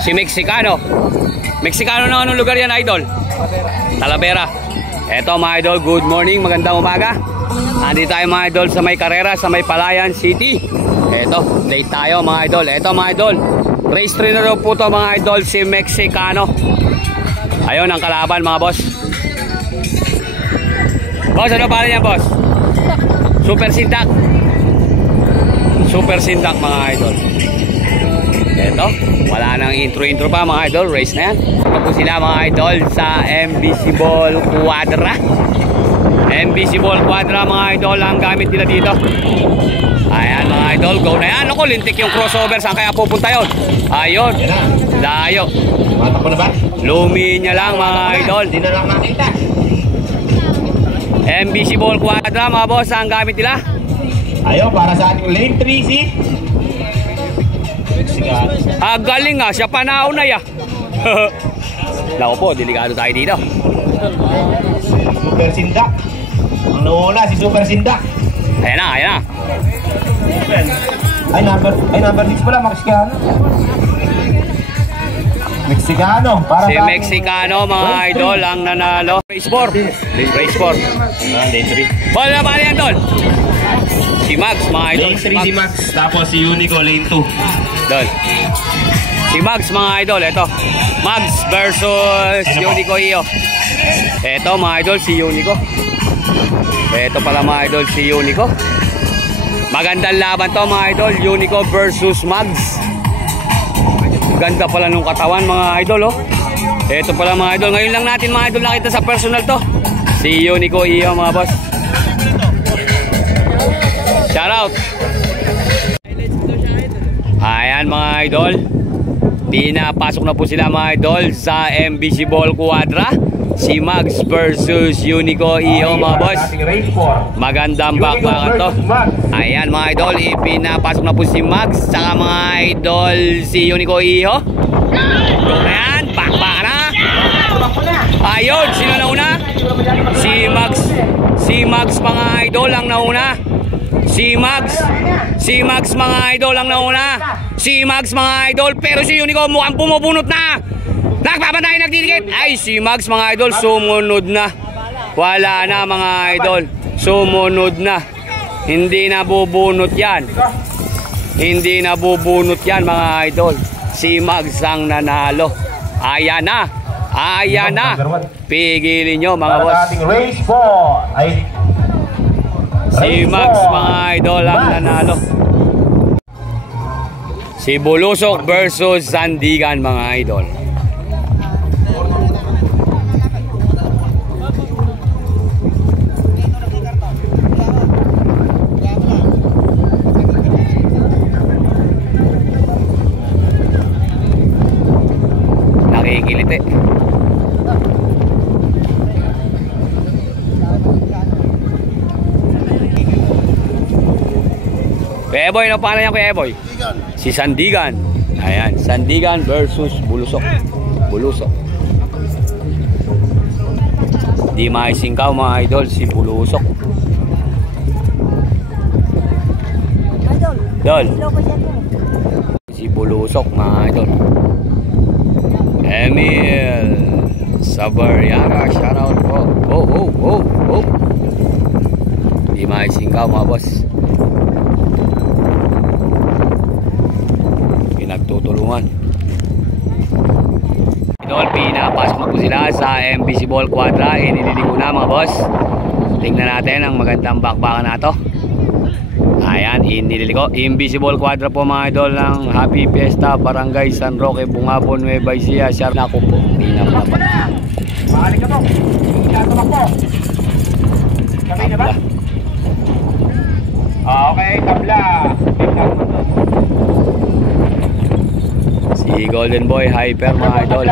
Si Mexicano. Mexicano na anong lugar yan, idol? Talavera. Eto mga idol, good morning, magandang umaga. Andito tayo mga idol sa may karera, sa may Palayan City. Eto, late tayo mga idol. Eto mga idol, race trainer po to mga idol, si Mexicano. Ayun ang kalaban mga boss. Boss, ano pala niya boss? Super Sindak. Super Sindak mga idol. Eto, wala nang intro pa mga idol, race na yan. Ito po sila mga idol sa MBC Ball Quadra. MBC Ball Quadra mga idol ang gamit nila dito. Ayan mga idol, go na yan. Ako, lintik yung crossover, saan kaya pupunta yun? Ayun, layo. Matak mo na ba? Luminya lang mga idol. Hindi na lang nakita. MBC Ball Quadra mga boss ang gamit nila. Ayun, para sa ating lane 3 si galing nga, siya pa nauna ya. Nako po, delikado tayo dito. Super Sindak. Ang nauna si Super Sindak. Ayan na, ayan na. Ay number 6 pala, Mexicano. Mexicano, para si Mexicano mga idol ang nanalo. Race 4. Race 4. Lane 3. Ball na bali yan doon. Si Max mga idol. Lane 3 si Max, tapos si Unico lane 2. Doon. Si Max mga idol, eto. Max versus Unico Iyo. Eto mga idol, si Unico. Eto pala mga idol, si Unico. Magandang laban to mga idol, Unico versus Max. Ganda pala nung katawan mga idol oh. Eto pala mga idol, ngayon lang natin mga idol nakita sa personal to. Si Unico Iyo mga boss. Shout out. Ayan mga idol, pinapasok na po sila mga idol sa MBC Ball Quadra. Si Max versus Unico Iyo mga boss. Magandang bakbakan to. Ayan mga idol, ipinapasok na po si Max saka mga idol si Unico Iyo. Ayan, bakbakan na. Ayun, sino nauna? Si Max. Si Max mga idol ang nauna. Si Max mga idol ang nauna. Si Max mga idol, pero si Unico mukhang pumubunot na. Nagbabantay, nagdidikit. Ay, si Max mga idol, sumunod na. Wala na mga idol, sumunod na. Hindi na bubunot yan. Hindi na bubunot yan mga idol. Si Max ang nanalo. Ayan na. Ayan na. Pigilin nyo mga boss. Race 4 ay si Max mga idol ang nanalo. Si Bulusok versus Sandigan mga idol. Nakikiliti. Kuya Eboy, ano pangalan niya Kuya Eboy? Si Sandigan. Ayan, Sandigan versus Bulusok. Bulusok. Di maisingkaw mga idol si Bulusok. Idol. Si Bulusok mga idol. Emil Sabariaga, shoutout po. Oh. Di maisingkaw mga boss. Nagtutulungan. Idol, pinapasok na po sila sa MBC Ball Quadra. Inililigo na mga boss. Tingnan natin ang magandang bakbakan na to. Ayan, inililigo. MBC Ball Quadra po mga idol ng Happy Fiesta, Barangay San Roque, Bungabon, Nueva Ecija. Share na ko po. Pinapapa. Balik ka po. Ikaw po. Sabay na ba? Okay, tabla. Si Golden Boy Hyper mga idol.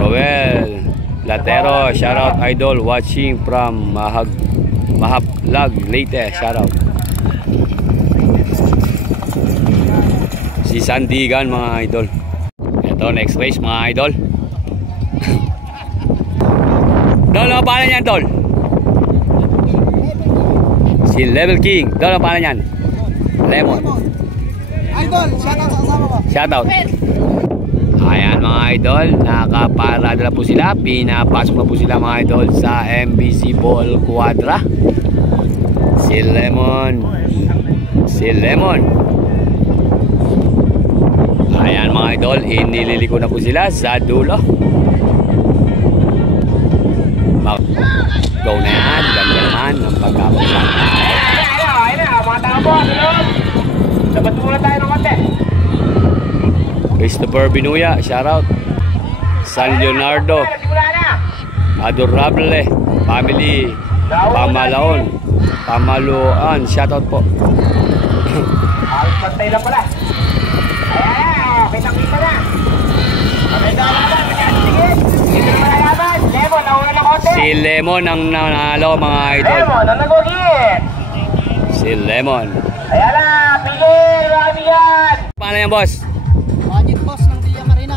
Roel Latero, shoutout idol, watching from Mahaplag Leyte, shoutout. Si Sandigan mga idol. Ito next race mga idol. Dol, ano pangalan yan Dol? Si Level King. Dol, ano pangalan yan? Lemon. Idol, shoutout sa kasama ko. Shoutout. Ayan mga idol, nakaparada na po sila. Pinapasok na po sila mga idol sa MBC Ball Quadra. Si Lemon. Ayan mga idol, inililiko na po sila sa dulo. Go na yan, ganda naman ang pagkakapasan. Ayun na, mga tao po, dapat muna tayo ng konti. Christopher Binuya, shoutout. San Leonardo, Adorable, Family, Pamaluan, shoutout po. Alas pantay lang pala. Ayan, kitang-kita na. Maganda laban, magkasigit. Dito naman ang laban. Lemon, nauna na konti. Si Lemon ang nanalo mga idol. Lemon, ang nagugit. Si Lemon. Ayan na, pigil, mga kaibigan. Paano yan boss? Magic boss ng Villa Marina.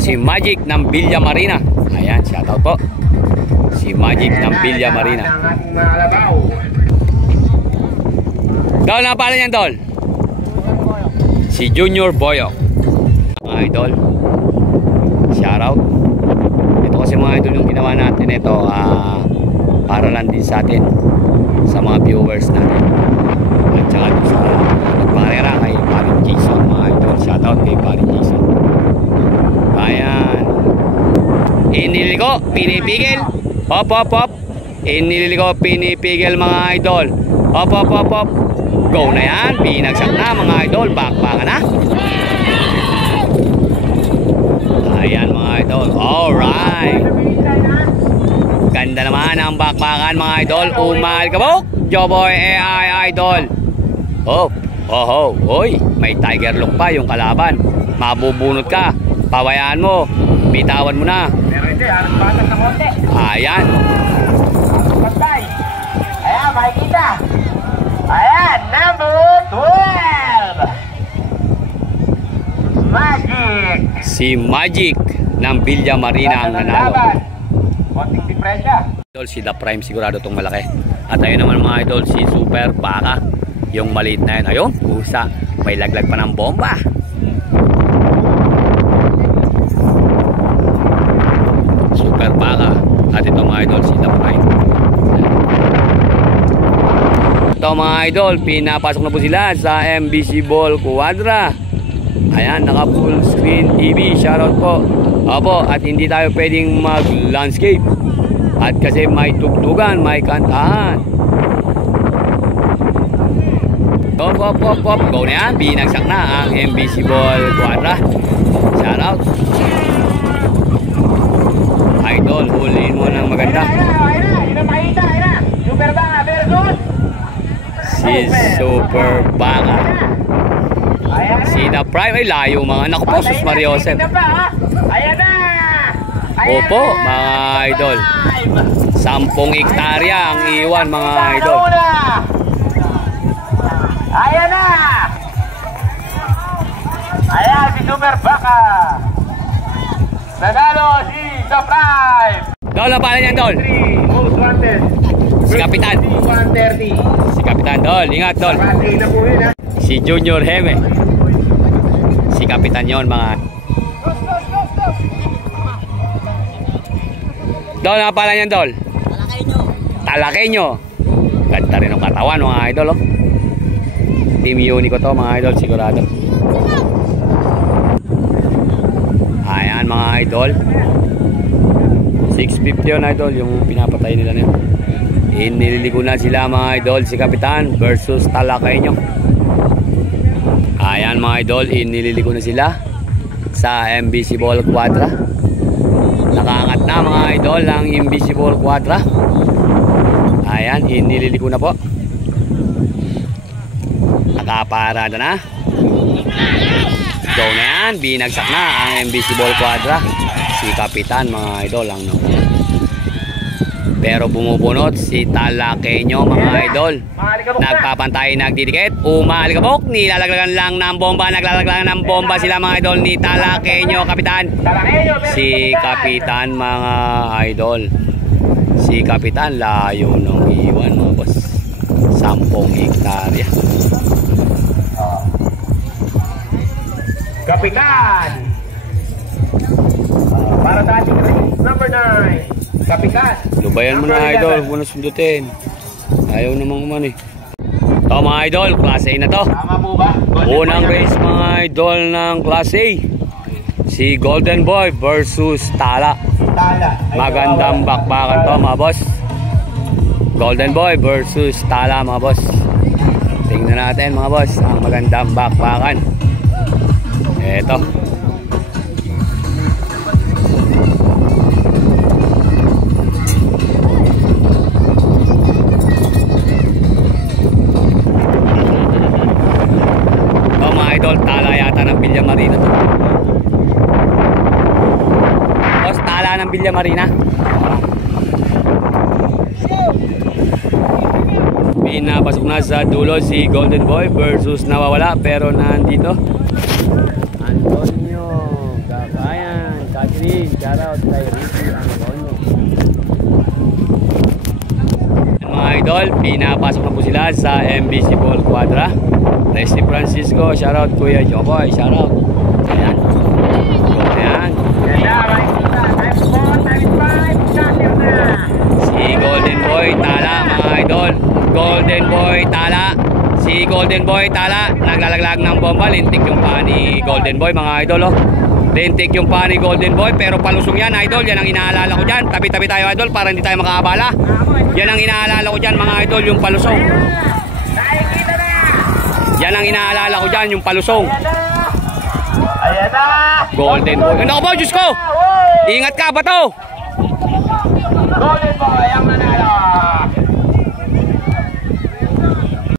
Si Magic ng Villa Marina. Ayan, shoutout po. Si Magic ng Villa Marina. Ang ating mga labaw. Dol, na paano yan Dol? Si Junior Boyok. Mga idol, shoutout. Ito kasi mga idol yung ginawa natin. Ito para lang din sa atin, sa mga viewers natin. At saka sa nagparera kay Parin Jason mga idol. Shoutout kay Parin Jason. Ayan, iniliko, pinipigil. Hop. Iniliko, pinipigil mga idol. Hop. Go na yan, binagsak na mga idol. Bakbakan na. Ayan mga idol. Alright, ganda naman ang bakbakan mga idol. Umalkabok Joboy AI Idol. Oy, may tiger look pa yung kalaban. Mabubunot ka, pawayaan mo, bitawan mo na. Pero hindi, harap batas na konti. Ayan. Pantay. Ayan, makikita. Ayan, number 12. Magic. Si Magic ng Villa Marina ang nanalo. Konting diferensya. Idol, si The Prime sigurado itong malaki. At ayun naman mga idol, si Super Baka. Yung maliit na yun. Ayun, pusa. May laglag pa ng bomba. Super Baka. At ito mga idol, si The Prime. Ito mga idol, pinapasok na po sila sa MBC Ball Quadra. Ayan, naka full screen TV. Shoutout po. Opo, at hindi tayo pwedeng mag landscape. At kasi may tugtugan, may kantahan. Pop. Go na yan, binagsak na ang MBC Ball Quadra. Shoutout. Idol, huliin mo ng maganda. Super Banga versus Si Super Banga. Si The Prime. Ay, layo mga anak po, sus Maria Josep. Ayan na. Opo, mga idol. 10 hektarya ang iwan mga idol. Ayan na. Ayan si Super Baka. Nanalo si The Prime. Dol, ang pangalan yan, Dol? Most wanted. Si Kapitan. 130. Si Kapitan, Dol. Ingat, Dol. Pasay na po yun ha. Si Junior Heme. Si Kapitan yon mga. Dol, ang pangalan yan, Dol? Talakeño. Ganda rin ang katawan mga idol, oh. Team Unico to mga idol, sigurado. Ayan mga idol, 650 yun idol, yung pinapatay nila na yun. Inililigo na sila mga idol, si Kapitan versus Talakeño. Ayan mga idol, inililigo na sila sa MBC Ball Quadra. Nakaangat na mga idol ang MBC Ball Quadra. Ayan, inililigo na po. Nakaparada na. Go na yan, binagsak na ang MBC Ball Quadra. Si Kapitan mga idol ang pero bumubunot si Talaqueño mga idol. Nagpapantay, nagdidikit, umaalikabok, nilalaglagan lang ng bomba, naglalaglagan ng bomba sila mga idol ni Talaqueño, kapitan. Si kapitan mga idol. Si kapitan layo nung iwan mga boss. 10 hektarya. Kapitan! Para sa ating race number 9. Kapitan! Lubayan mo na idol, huwag mo na sundutin. Ayaw namang umano eh. Ito mga idol, class A na to. Tama po ba? Unang race mga idol ng class A. Si Golden Boy versus Tala. Magandang bakbakan to mga boss. Golden Boy versus Tala mga boss. Tingnan natin mga boss ang magandang bakbakan. Eto. Mga idol, Tala yata ng Villamarina to. Boss, Tala ng Villamarina. Pinapasok na sa dulo si Golden Boy versus nawawala pero nandito Antonio Gabayan, Catherine, shoutout kay Ricky Antonio. Mga idol, pinapasok na po sila sa MBC Ball Quadra. Leslie Francisco, shoutout Kuya Jokoy, shoutout. Ayan. Ayan. Si Golden Boy Tala mga idol. Golden Boy Tala. Si Golden Boy Tala naglalaglag ng bomba. Lintik yung paa ni Golden Boy mga idol oh. Lintik yung paa ni Golden Boy pero palusong yan idol. Yan ang inaalala ko dyan. Tabi-tabi tayo idol para hindi tayo makaabala. Yan ang inaalala ko dyan mga idol, yung palusong. Yan ang inaalala ko dyan, yung palusong. Ayan na! Golden Boy. Ano ko ba, Diyos ko? Ingat ka ba to? Golden Boy ang nanalo!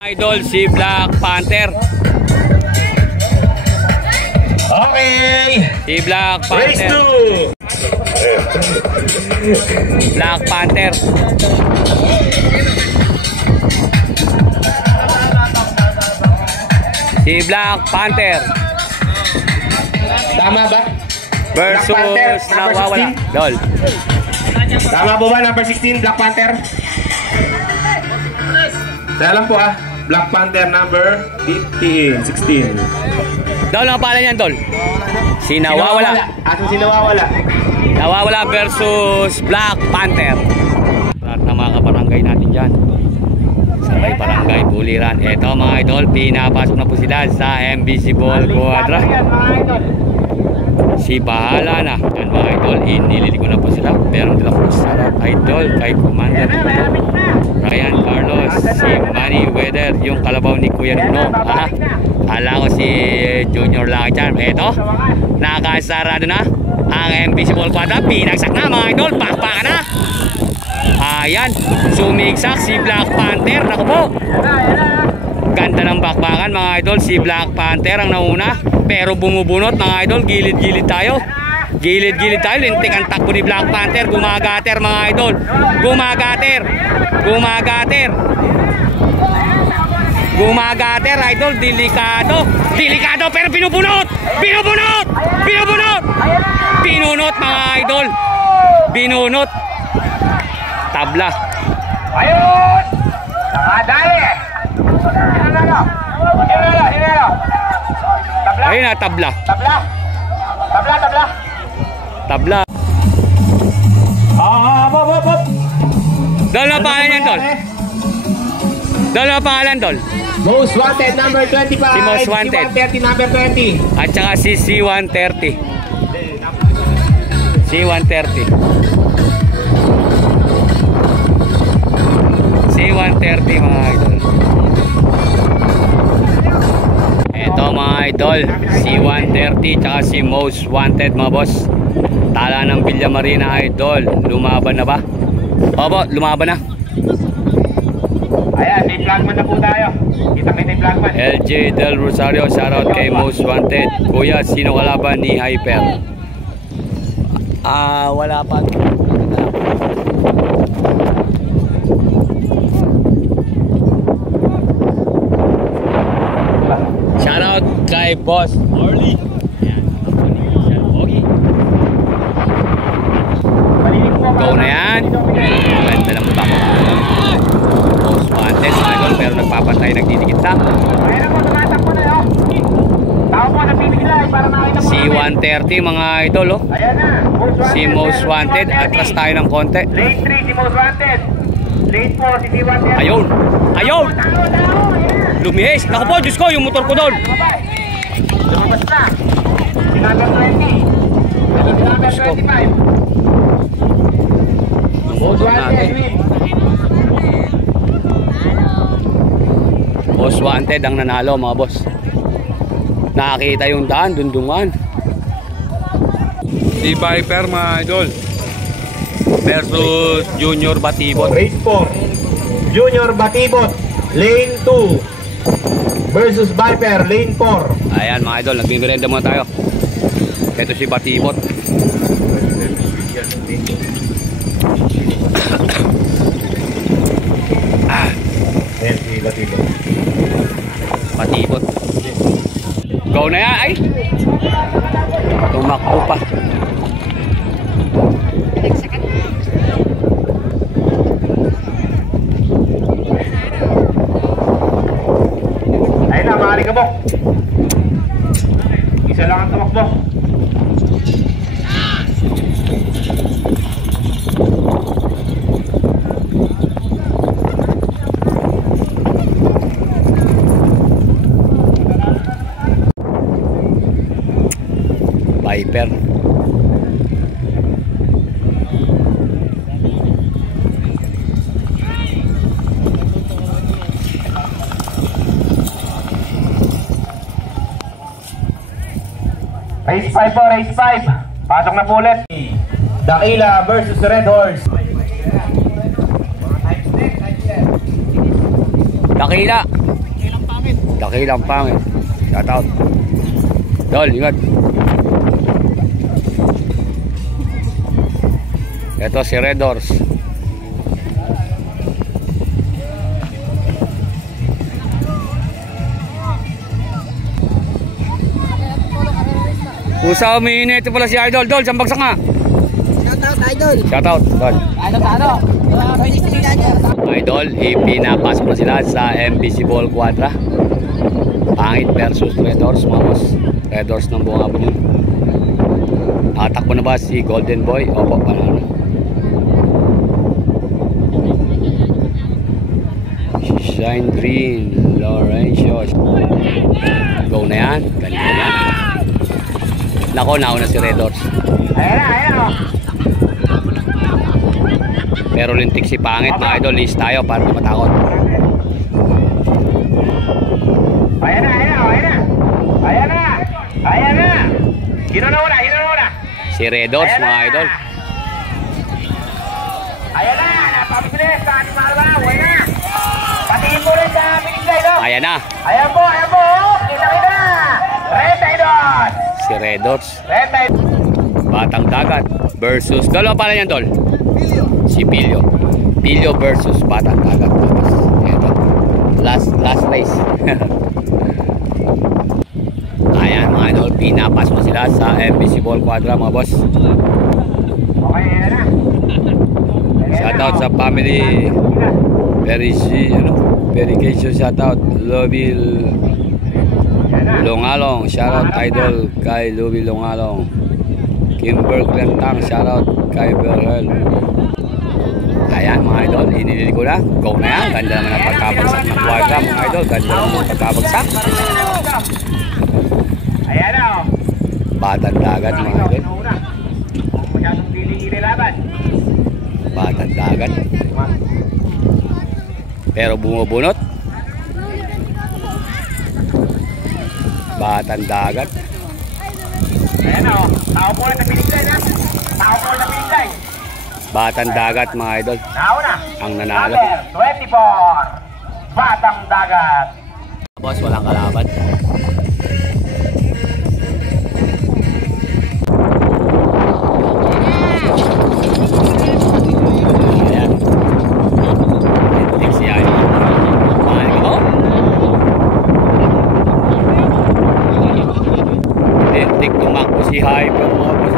Idol, si Black Panther. Okay! Si Black Race Panther. 2! Black Panther. Si Black Panther. Tama ba? Versus Black Panther, number nawawala. 16? Dol. Tama po ba? Number 16, Black Panther? Saya lang po Black Panther number 15, 16. Dol, ang pangalan niyan, Dol? Si nawawala. Asan si nawawala? Nawawala versus Black Panther. Lahat ng mga kabarangay natin dyan. Sa may barangay Buliran. Eto mga idol, pinapasok na po sila sa MBC Ball Quadra. Si bahala na. Yan mga idol, inililiko na po sila. Pero nila po sarap idol kay Commander Ryan Carlos, si Manny Weather, yung kalabaw ni Kuya Nuno. Kala ko si Junior Lucky Charm. Eto, nakasarado na ang MBC Ball Quadra. Pinagsak na mga idol, pakpakan na. Ayan, sumigsak si Black Panther. Naku po, ganda ng bakbakan mga idol. Si Black Panther ang nauna, pero bumubunot mga idol. Gilid-gilid tayo. Gilid-gilid tayo. Lintik ang takbo ni Black Panther. Gumagater mga idol. Gumagater. Gumagater. Gumagater idol. Delikado. Delikado pero binubunot. Binubunot. Binubunot. Binunot mga idol. Binunot. Tabla. Ayun! Nakadali! Hinalo! Hinalo! Hinalo! Tabla! Ayun na, tabla. Tabla! Tabla! Tabla! Tabla. Hop! Dol, na pangalan yan, Dol? Dol, na pangalan, Dol? Most Wanted number 25. Si Most Wanted. C-130 number 20. At saka si C-130. C-130. C-130 mga idol. Ito mga idol, C-130 tsaka si Most Wanted mga boss. Tala ng Villamarina idol. Lumaban na ba? Opo, lumaban na. Ayan, may flagman na po tayo. Kita-kita yung flagman. LJ Del Rosario, shoutout kay Most Wanted. Kuya, sino kalaban ni Hyper? Wala pa. kay Boss Orly. Ayan. Okay. Go na yan. Ganda ng back. Most wanted mga idol, pero nagpapantay, nagdidikit lang. Ayan ako, tumatakbo na yun. Tao po na pipigilay para makita mo. Si 130 mga idol, oh. Ayan na. Si Most Wanted, atras tayo ng konti. Lane 3 si Most Wanted. Lane 4 si C130. Ayun! Ayun! Tao, ayan. Lumihis! Naku po, Diyos ko, yung motor ko doon. Lumabas na. Si number 20. Ito si number 25. Most Wanted, win. Most Wanted ang nanalo mga boss. Nakakita yung daan, dundungan. Si Viper mga idol versus Junior Batibot. Race 4. Junior Batibot. Lane 2. Versus Viper. Lane 4. Ayan mga idol, nagbimirenda muna tayo. Ito si Batibot. Ayan si Batibot. Batibot. Go na yan, ay! Tumakbo pa. Ayun na, maaari ka po. Isa lang ang tumakbo. Viper. Race 5 po, race 5. Pasok na po ulit. Dakila versus Red Horse. Dakila. Dakilang pangit. Shout out. Dol, ingat. Ito si Red Horse. Pusa umiinit. Ito pala si Idol. Dol, saan bagsak nga? Shoutout, idol. Shout out. Dol. Idol, ipinapasok na sila sa MBC Ball Quadra. Pangit versus Red Horse, mga boss. Red Horse ng buong hapon yun. Nakatakbo na ba si Golden Boy? Opo, panalo. Shine Green, Laurencio. Go na yan. Ganda na. Nako, nauna si Red Horse. Ayan na, ayan na. Pero lintik si Pangit, mga idol. List tayo para di matakot. Ayan na, ayan na, ayan na. Ayan na, ayan na. Sino na una, sino na una? Si Red Horse, mga idol. Ayan na, napapabilis sa ating mga araw. Ayan na. Patingin po rin sa pinigay, no? Ayan na. Ayan po, ayan po. Kita-kita na. Red Idol. Si Red Horse. Red Idol. Batang Dagat versus... Dalawa pala yan, Dol. Si Pilio. Pilio versus Batang Dagat. Ito. Last race. Ayan, mga idol. Pinapasok na sila sa MBC Ball Quadra, mga boss. Okay, ayan na. Shoutout sa family. Verification shoutout. Lobby Longalong. Shoutout idol kay Lobby Longalong. Kimber Glentang. Shoutout kay Berhel. Ayan mga idol, inilili ko na. Go na yan. Ganda naman ang pagkabagsak ng Quadra, mga idol. Ganda naman ang pagkabagsak. Ayan na. Batang Dagat, mga idol. Masyadong pili-ili laban. Batang Dagat. Pero bumubunot. Batang Dagat. Ayan na. Tao po na sa pinigay na. Tao po na pinigay. Batang Dagat, mga idol. Nauna. Ang nanalo. Number 24. Batang Dagat. Boss, walang kalaban. Ayan. Netflix yan. Mahal ka mo? Si Hyper mga boss.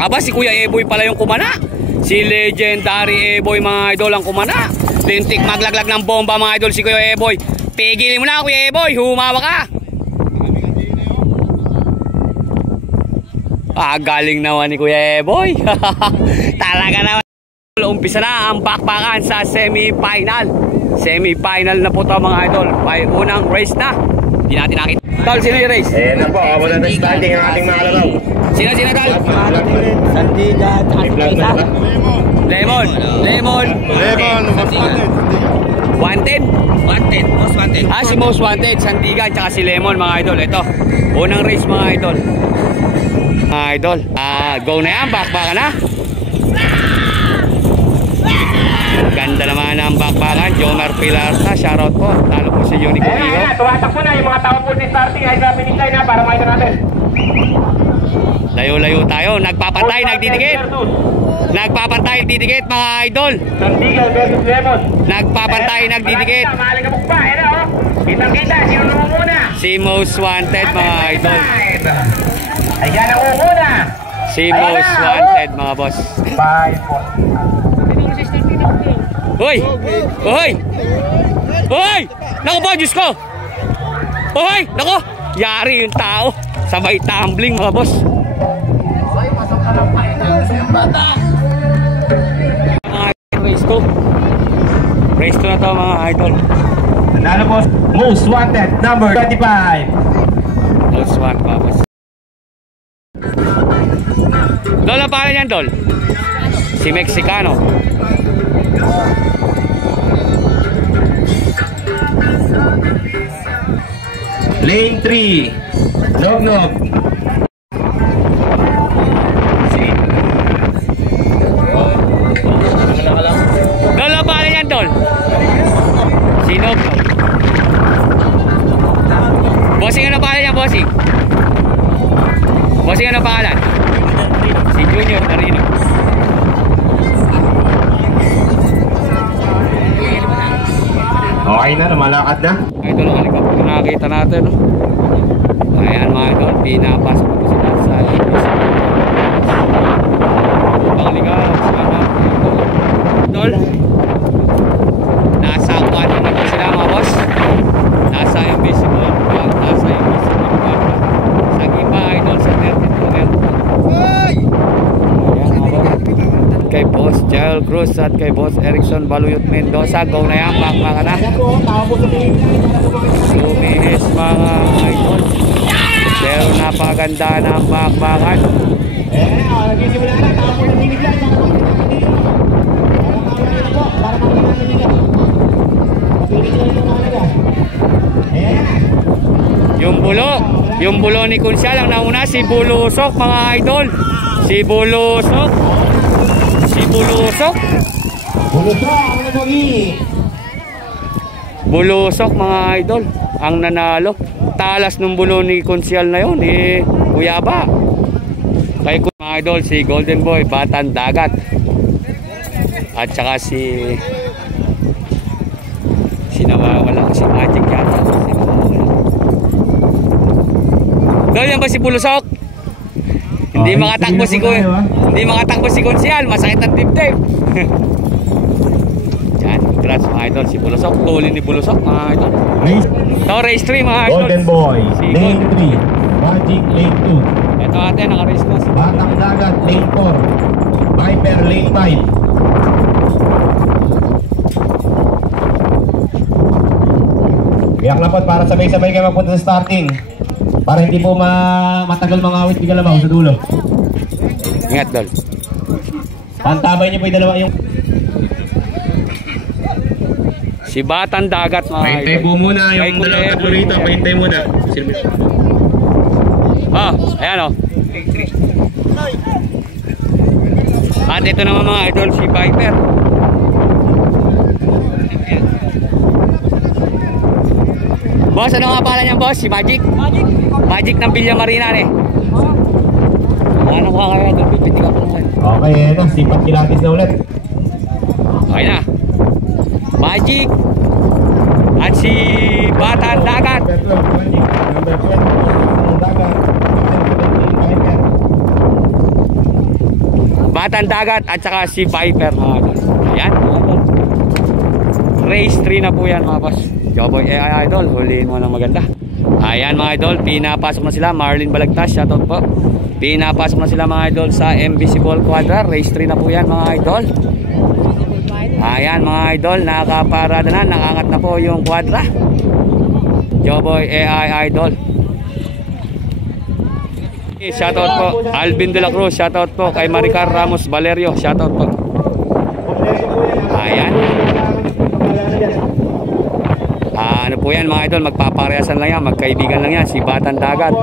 Aba, si Kuya Eboy pala yung kumana. Si Legendary Eboy mga idol ang kumana. Lintik maglaglag ng bomba mga idol si Kuya Eboy. Pigilin mo na Kuya Eboy, humawa ka. Galing naman ni Kuya Eboy. Talaga naman. Umpisa na ang bakbakan sa semi-final. Semi-final na po ito mga idol. Unang race na. Hindi natin nakita. Tol, sino yung race? Na po, ako na starting ang ating mga lalaw. Sino, Tol? Sandiga, tsaka si Pesa. Lemon. Wanted? Most wanted. Si Most Wanted, Sandigan, tsaka si Lemon mga idol. Ito, unang race mga idol. Mga idol, go na yan, bakbakan na. Ganda naman ang bakbakan. Jomar Pilarta, shoutout po. Talo po si Unico Iyo. Tumatakbo na yung mga tao po sa starting ay sa finish line na para makita natin. Layo-layo tayo, nagpapatay, nagdidikit. Nagpapatay, nagdidikit mga idol. Sandigan versus Lemon. Nagpapatay, nagdidikit. Mahaling kabuk pa, yan o. Kitang-kita, sino namumuna? Si Most Wanted mga idol. Ayan ang umuna. Si Most Wanted mga boss. 5 po. Hoy! Hoy! Hoy! Naku po, Diyos ko! Hoy! Naku! Yari yung tao. Sabay tumbling mga boss. Mga race 2. Race 2 na to mga idol. Nanalo po, Most Wanted, number 25. Most Wanted mga boss. Dol, ang pangalan yan, Dol? Si Mexicano. Lane 3, Nog. Dol, ang pangalan yan, Dol? Si Nog. Bossing, ano pangalan yan, Bossing? Bossing, ano pangalan? Si Junior Arino. Okay na, lumalakad na. Ito lang helicopter na nakita natin, no? Ayan mga idol, pinapasok po sila sa pangligaw idol. Nasa aquatic na po sila mga boss. Nasa invisible park. Nasa invisible park. Sa Giba idol sa 32 airport. Ayan mga boss. Kay Boss Jael Cruz at kay Boss Erickson Baluyot Mendoza. Go na yan, bakbakan na. Lumihis mga idol. Pero napaganda na ang bakbakan. Nagsisimula na, tapos na tiniglan. Yung bulo ni Kunsyal ang nauna, si Bulusok mga idol. Si Bulusok mga idol ang nanalo. Talas ng bulo ni Kunsyal na yun Kuya Ba. Kay mga idol si Golden Boy Batang Dagat. At saka si nawawala si Magic yata. Yan ba si Bulusok? Hindi makatakbo si Kunsyal, masakit ang dibdib. Yan, congrats mga idol, si Bulusok, tuloy ni Bulusok mga idol. Ito race 3 mga idol. Golden Boy, lane 3, Magic lane 2. Ito ate, naka-race na si Batang Dagat lane 4, Viper lane 5. Biyak na po para sabay-sabay kayo magpunta sa starting. Para hindi po matagal mga awit bigla lang sa dulo. Ingat, Dol. Pantabay niyo po yung dalawa yung... Si Batang Dagat mga idol. Pahintay po muna yung dalawang tatlo rito. Pahintay muna. Ayan o. At ito naman mga idol, si Viper. Boss, ano nga pala niyan, boss? Si Magic? Magic ng Villa Marina Ano ka kaya doon? Pipitik ako naman. Okay, na. Sipat kilatis na ulit. Okay na. Magic at si Batang Dagat. Number 12, Dagat. Batang Dagat at saka si Viper mga idol. Ayan mga idol. Race 3 na po yan mga boss. Joboy AI Idol, huliin mo lang maganda. Ayan mga idol, pinapasok na sila. Marlin Balagtas, shoutout po. Pinapasok na sila mga idol sa MBC Ball Quadra. Race 3 na po yan mga idol. Ayan mga idol, nakaparada na, nakangat na po yung Quadra. Joboy AI Idol. Shoutout po Alvin de la Cruz, shoutout po kay Maricar Ramos Valerio, shoutout po. Ayan. Ano po yan mga idol, magpaparehasan lang yan, magkaibigan lang yan, si Batang Dagat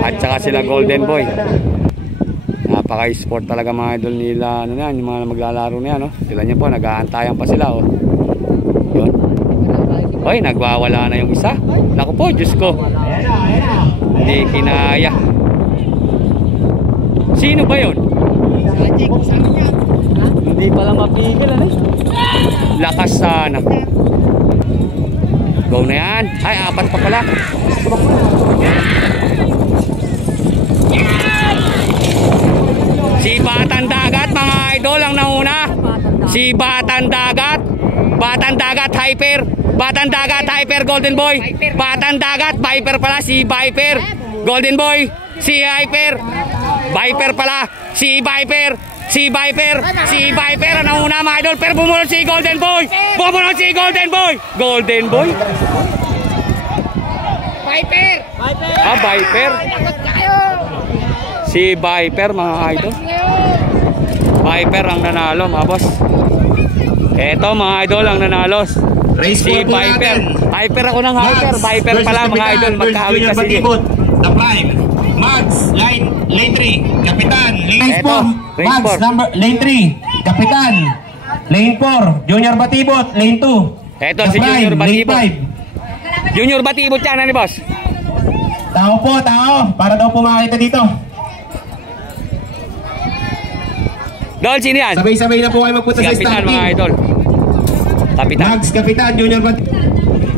at saka sila Golden Boy. Napaka-sport talaga mga idol nila, ano yan, yung mga maglalaro niya, no? Sila niya po, nag-aantayan pa sila, oh. Yun. Hoy, nagwawala na yung isa. Naku po, Diyos ko. Hindi kinaya. Sino ba yun? Hindi pala mapigil, ano? Lakas sana. Go na yan. Ay, apat pa pala. Si Batang Dagat mga idol ang nauna. Si Batang Dagat. Batang Dagat Hyper. Batang Dagat Hyper Golden Boy. Batang Dagat Viper pala si Viper. Golden Boy si Hyper. Viper pala si Viper. Si Viper. Si Viper ang nauna mga idol. Pero bumunod si Golden Boy. Bumunod si Golden Boy. Golden Boy. Viper! Ah, Viper. Si Viper mga idol. Viper ang nanalo mga boss. Eto mga idol ang nanalo. Race Si 4 po Viper. natin. Hyper ako ng Hyper. Viper pala mga idol. Magkahawig kasi. The Prime. Mags, lane 3. Kapitan, lane Eto, 4. lane Mags, 4. lane 3. Kapitan, lane 4. Junior Batibot, lane 2. Eto The si Junior Prime, Batibot. lane Junior Batibot yan, ano boss? 5. Tao po, tao. Para daw po makakita dito. Dol, sino yan? Sabay-sabay na po kayo magpunta Si sa Kapitan mga starting. idol. Kapitan. Mags, Kapitan, Junior Batibot.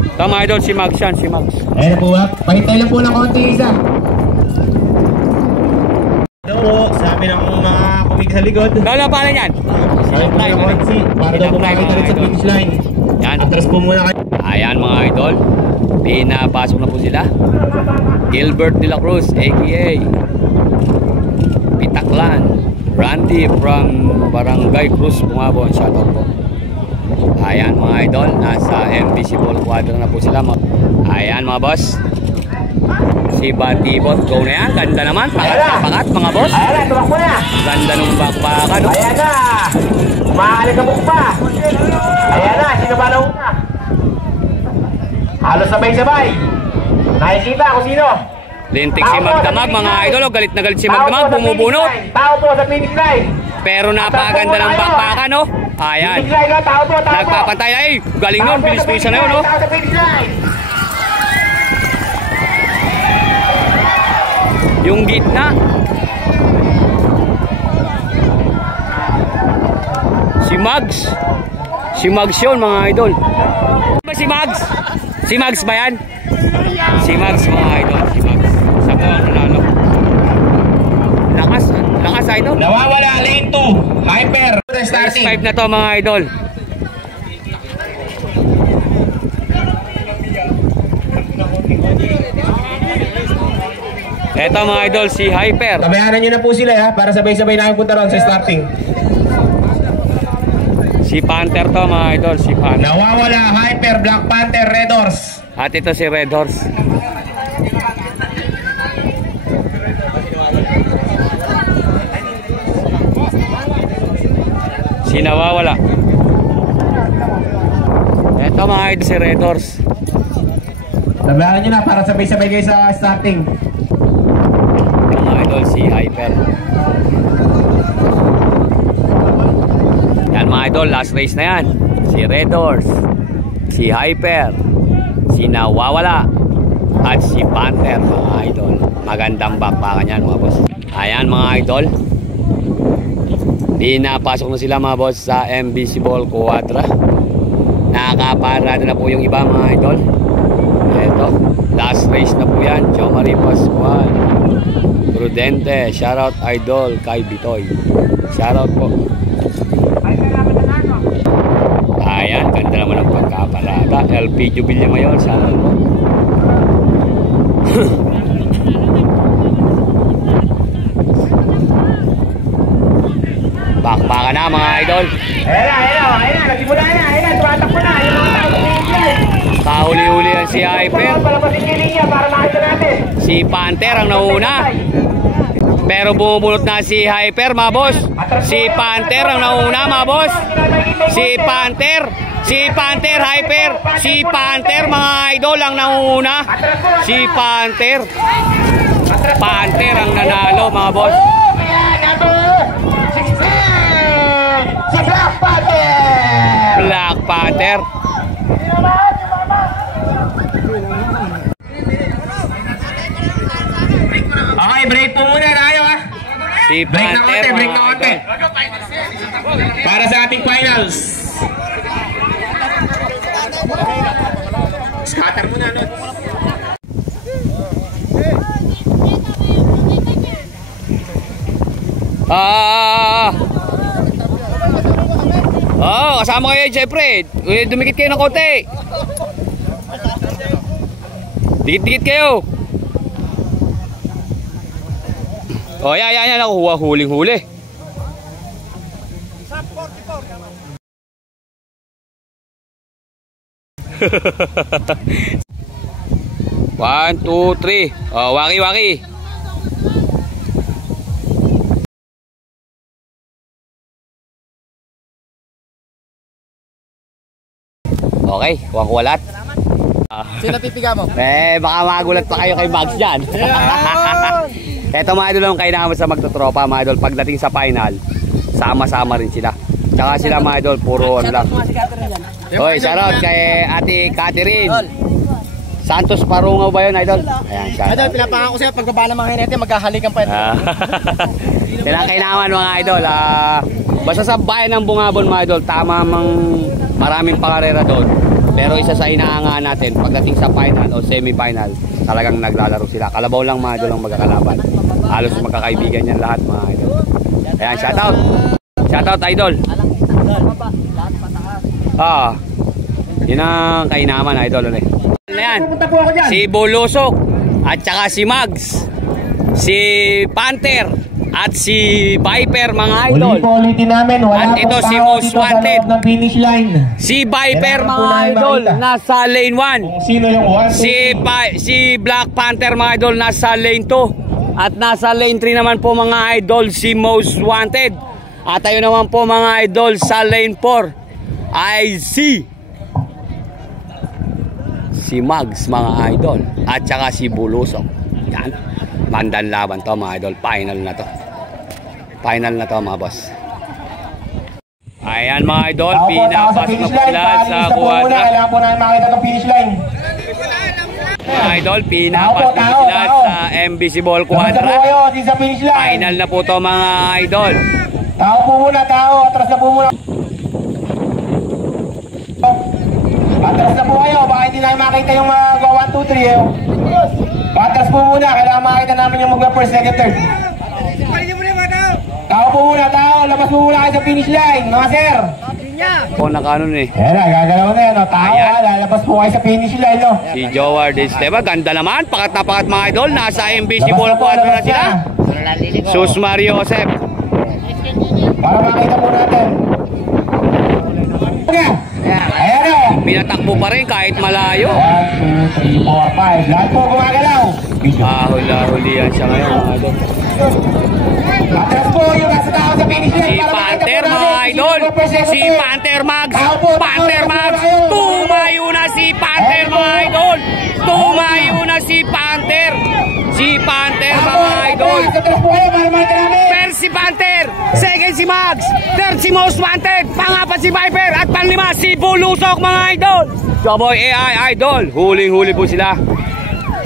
Ito mga idol, si Mags yan, si Mags. Ayan po ha. Pahintay lang po ng konti isa. Ito po, sabi ng mga kumig sa likod. Dol, ang pangalan yan? Para daw po makakita rin sa finish line. Yan. Atras po muna kayo. Ayan mga idol. Pinapasok na po sila. Gilbert de la Cruz, aka Pitaklan. Randy from Barangay Cruz, Bungabon. Shoutout po. Ayan mga idol. Nasa MBC Ball Quadra na po sila. Ayan mga boss. Si Batibot. Go na yan. Ganda naman. Pakat mga boss. Ayan na, tumakbo na. Ganda nung bakbakan. No? Ayan na. Maalikabok pa. Ayan na, sino ba nauna? Halos sabay-sabay. Nakikita kung sino. Lintik si Magdamag mga idol. Galit na galit si Magdamag. Bumubunot. Tao po sa finish line. Pero napakaganda ng bakbakan. No? Ayan. Finish line na, tao po, tao po. Nagpapantay. Ay, galing nun. Bilis-bilisa na yun. No? Tao sa finish line. Yung gitna. Si Mags. Si Mags yun mga idol. Ba si Mags? Si Mags ba yan? Si Mags mga idol. Si Mags. Sa po ang nanalo. Lakas. Lakas idol. Nawawala, lane 2. Hyper. Starting 5 na to mga idol. Eto mga idol, si Hyper. Tabayanan nyo na po sila ha, para sabay-sabay na punta ron sa starting. Si Panther to mga idol, si Panther. Nawawala, Hyper, Black Panther, Red Horse. At ito si Red Horse. Si nawawala. Ito mga idol, si Red Horse. Tabayanan nyo na para sabay-sabay kayo sa starting. Ito mga idol, si Hyper. Yan mga idol, last race na yan. Si Red Horse, si Hyper, si nawawala, at si Panther mga idol. Magandang bakbakan yan mga boss. Ayan mga idol. Pinapasok na sila mga boss sa MBC Ball Quadra. Nakakaparada na po yung iba mga idol. Ito, last race na po yan. Jomari Pascual, Prudente, shoutout idol kay Bitoy. Shoutout po. Ayan, ganda naman ang pagkaparada. LP Jubilee Mayor, shoutout po. Bakbakan na mga idol. Ayan na, nagsimula na, tumatakbo na, yung mga tao sa pinigyan. Kahuli-huli yan si Hyper. Palabasin yung linya para makita natin. Si Panther ang nauna. Pero bumubulot na si Hyper, mga boss. Si Panther ang nauna, mga boss. Si Panther, Hyper. Si Panther, mga idol, ang nauna. Si Panther. Panther ang nanalo, mga boss. Si Black Panther! Black Panther. Okay, break po muna tayo ha. Si Break na Panther, konti, break mga na konti. idol. Para sa ating finals. Scatter muna, no? Kasama kayo, syempre. Dumikit kayo ng konti. Dikit-dikit kayo. Oh, yan. Nakuha, huling-huli. One, two, three. Oh, waki-waki. Okay, kuha-kuwalat. Sino pipiga mo? Baka magulat pa kayo kay Mags dyan. Eto mga idol, ang kailangan sa magtotropa mga idol. Pagdating sa final, sama-sama rin sila. Tsaka sila mga idol, puro ano lang. Hoy, shoutout kay Ate Catherine Santos Parungaw ba yun, idol? Ayan, shoutout. Idol, pinapangako sa'yo, pagbaba ng mga hinete, magkahalikan pa yun. Sila ang kailangan mga idol. Basta sa bayan ng Bungabon mga idol, tama mang maraming pangarera doon. Pero isa sa inaangahan natin, pagdating sa final o semi-final, talagang naglalaro sila. Kalabaw lang mga idol ang magkakalaban. Halos magkakaibigan yan lahat mga idol. Ayan, shoutout. Shoutout idol. Yun ang kainaman idol. Ayan, si Bulusok at saka si Mags, si Panther at si Viper mga idol. Ulitin namin, wala at ito si Most Wanted. Si Viper mga idol nasa lane 1. Sino yung 1, Si Black Panther mga idol nasa lane 2. At nasa lane 3 naman po mga idol si Most Wanted. At ayun naman po mga idol sa lane 4 ay si Mags mga idol at saka si Bulusok. Yan, mandan laban to mga idol. Final na to mga boss. Ayan mga idol, pinapasok na po sila sa kuwadra. Kailangan po namin makita itong finish line. Mga idol, pinapasok na sila sa MBC Ball Quadra. Final na po to mga idol. Tao po muna, atras na po muna. Atras na po kayo, baka hindi namin makita yung mga 1, 2, 3 Atras po muna, kailangan makita namin yung mga first, second, third. Tao po muna, labas po muna kayo sa finish line, mga sir. Po nakanon eh. Ayan na, gagalaw na yan, tao lalabas po kayo sa finish line, no. Si Joward Esteban, ganda naman, pakat na pakat mga idol, nasa MBC Ball Quadra na sila. Sus Mario Joseph. Para makita po natin. Ayan o. Pinatakbo pa rin kahit malayo. 1, 2, 3, 4, 5. Lahat po gumagalaw. Hula-huli yan siya ngayon mga idol. Atras po yung nasa tao sa finish line. Si Panther mga idol. Si Panther Mags. Panther Mags. Tumayo na si Panther mga idol. Tumayo na si Panther. Si Panther mga idol. Atras po kayo para makita namin. First si Panther. Second si Mags. Third si Most Wanted. Pangapat si Viper. At panlima si Bulusok mga idol. Joboy AI idol. Huling-huli po sila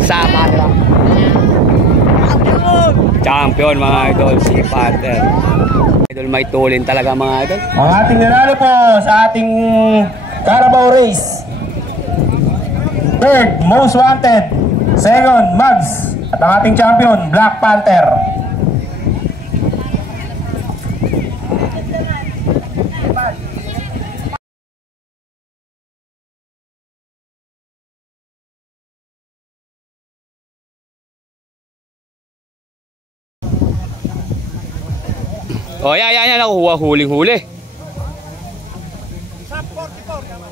sa Panther. Champion mga idol si Panther. Idol may tulin talaga mga idol. Ang ating nanalo po sa ating Carabao Race. Third, Most Wanted. Second, Mags. At ang ating champion, Black Panther. Oh, yan. Nakuha, huling-huli. Sa 44 naman.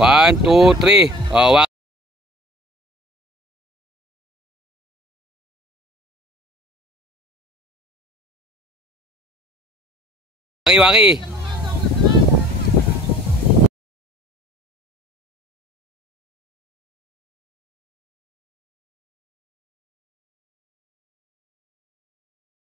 1, 2, 3. Oh, Waki.